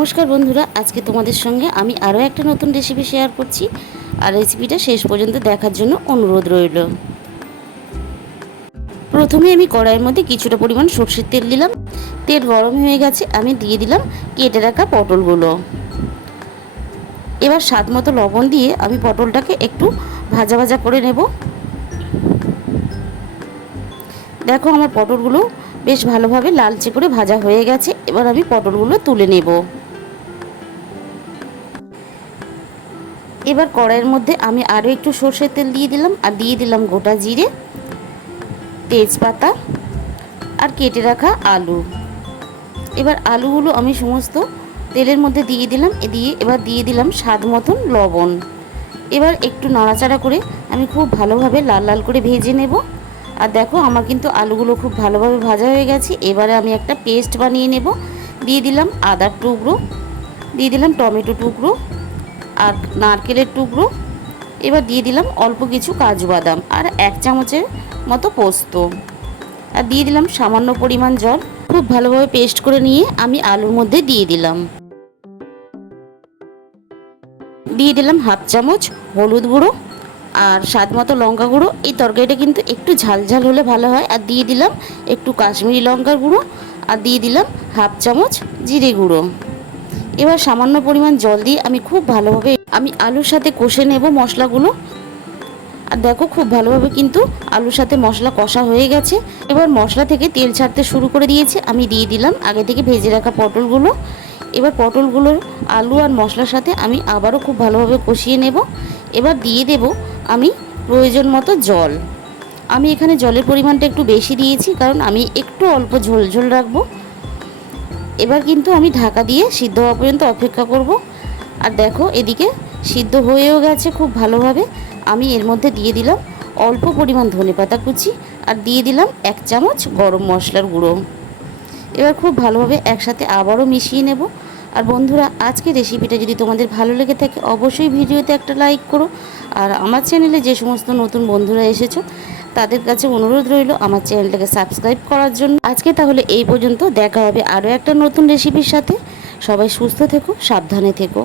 নমস্কার বন্ধুরা, আজকে তোমাদের সঙ্গে আমি আরও একটা নতুন রেসিপি শেয়ার করছি। আর রেসিপিটা শেষ পর্যন্ত দেখার জন্য অনুরোধ রইল। প্রথমে আমি কড়াইয়ের মধ্যে কিছুটা পরিমাণ সরষের তেল দিলাম। তেল গরম হয়ে গেছে, আমি দিয়ে দিলাম কেটে রাখা পটলগুলো। এবার স্বাদ মতো লবণ দিয়ে আমি পটলটাকে একটু ভাজা ভাজা করে নেব। দেখো আমার পটলগুলো বেশ ভালোভাবে লালচে করে ভাজা হয়ে গেছে। এবার আমি পটলগুলো তুলে নেব। এবার কড়াইয়ের মধ্যে আমি আরও একটু সরষের তেল দিয়ে দিলাম, আর দিয়ে দিলাম গোটা জিরে, তেজপাতা আর কেটে রাখা আলু। এবার আলুগুলো আমি সমস্ত তেলের মধ্যে দিয়ে দিলাম। এবার দিয়ে দিলাম স্বাদ মতন লবণ। এবার একটু নাড়াচাড়া করে আমি খুব ভালোভাবে লাল লাল করে ভেজে নেব। আর দেখো আমার কিন্তু আলুগুলো খুব ভালোভাবে ভাজা হয়ে গেছে। এবারে আমি একটা পেস্ট বানিয়ে নেব। দিয়ে দিলাম আদার টুকরো, দিয়ে দিলাম টমেটো টুকরো আর নারকেলের টুকরো। এবার দিয়ে দিলাম অল্প কিছু কাজু বাদাম আর 1 চামচের মতো পোস্ত, আর দিয়ে দিলাম সামান্য পরিমাণ জল। খুব ভালোভাবে পেস্ট করে নিয়ে আমি আলুর মধ্যে দিয়ে দিলাম। দিয়ে দিলাম 1/2 চামচ হলুদ গুঁড়ো আর স্বাদ মতো লঙ্কা গুঁড়ো। এই তরকারিটা কিন্তু একটু ঝাল ঝাল হলে ভালো হয়। আর দিয়ে দিলাম একটু কাশ্মীরি লঙ্কার গুঁড়ো, আর দিয়ে দিলাম 1/2 চামচ জিরে গুঁড়ো। এবার সামান্য পরিমাণ জল দিয়ে আমি খুব ভালোভাবে আলুর সাথে কষে নেব মশলাগুলো। আর দেখো খুব ভালোভাবে কিন্তু আলুর সাথে মশলা কষা হয়ে গেছে। এবার মশলা থেকে তেল ছাড়তে শুরু করে দিয়েছে। আমি দিয়ে দিলাম আগে থেকে ভেজে রাখা পটলগুলো। এবার পটলগুলোর আলু আর মশলার সাথে আমি আবারও খুব ভালোভাবে কষিয়ে নেব। এবার দিয়ে দেব আমি প্রয়োজন মতো জল। আমি এখানে জলের পরিমাণটা একটু বেশি দিয়েছি, কারণ আমি একটু অল্প ঝোল ঝোল রাখবো। এবার কিন্তু আমি ঢাকা দিয়ে সিদ্ধ হওয়া পর্যন্ত অপেক্ষা করব। আর দেখো এদিকে সিদ্ধ হয়েও গেছে খুব ভালোভাবে। আমি এর মধ্যে দিয়ে দিলাম অল্প পরিমাণ ধনেপাতা কুচি, আর দিয়ে দিলাম 1 চামচ গরম মশলার গুঁড়ো। এবার খুব ভালোভাবে একসাথে আবারও মিশিয়ে নেব। আর বন্ধুরা, আজকের রেসিপিটা যদি তোমাদের ভালো লেগে থাকে অবশ্যই ভিডিওতে একটা লাইক করো। আর আমার চ্যানেলে যে সমস্ত নতুন বন্ধুরা এসেছো তাদের কাছে অনুরোধ রইল আমার চ্যানেলটাকে সাবস্ক্রাইব করার জন্য। আজকে তাহলে এই পর্যন্ত, দেখা হবে আরও একটা নতুন রেসিপির সাথে। সবাই সুস্থ থেকো, সাবধানে থেকো।